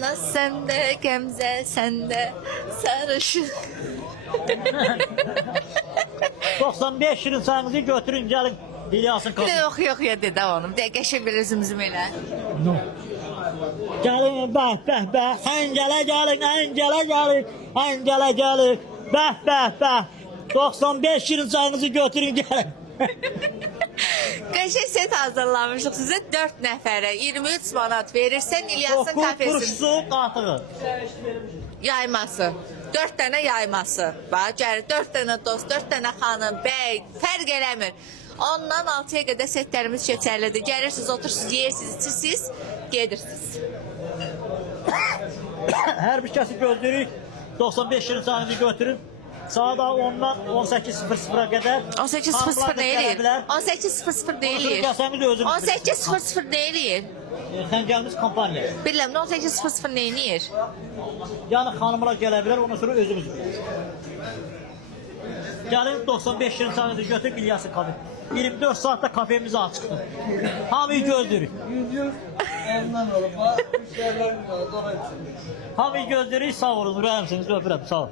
Naz sende, Gemze sende, sarışın. 95 şirin sayınızı götürün gelin. Bilyasın Bir kapı. de yok ya dedi oğlum. De geçe bir üzümüzüm elə. No. Gelin bah bah bah. Hengele gelin, hengele gelin. Hengele gelin. Bah bah bah. 95 şirin sayınızı götürün gelin. Qəşəng set hazırlamışıq sizə 4 nəfərə 23 manat verirsən İlyasın Okul kafesinin kurşusu qatığı. yayması. 4 dənə yayması. Bax, gəlir 4 dənə dost, 4 dənə xanım, bəy, fərq eləmir. Ondan 6-ya qədər setlərimiz keçərlidir. Gəlirsiniz, oturursunuz, yeyirsiniz, içirsiniz, gedirsiniz. Her bir kəsi gözləyirik. 95 şirin sayınızı götürün. Saat 10'dan 18.00'a kadar. 18.00 nə eləyir? 18.00 nə eləyir? Kəsəmiz özümüz. 18.00 nə eləyir? Sen gelmiş kampanya. Bilirəm, 18.00 nə eləyir? Yani hanımlar gelebilir, ondan sonra özümüz. Gelin 95 şirin sayınızı götürün İlyas'ın kafe. 24 saatte kafemizi açıktır. Hamıyı gözləyirik. Ondan olup bu şeyler var. Hamıyı gözləyirik, sağ olun, ürəyimsiniz, öpürəm, sağ olun.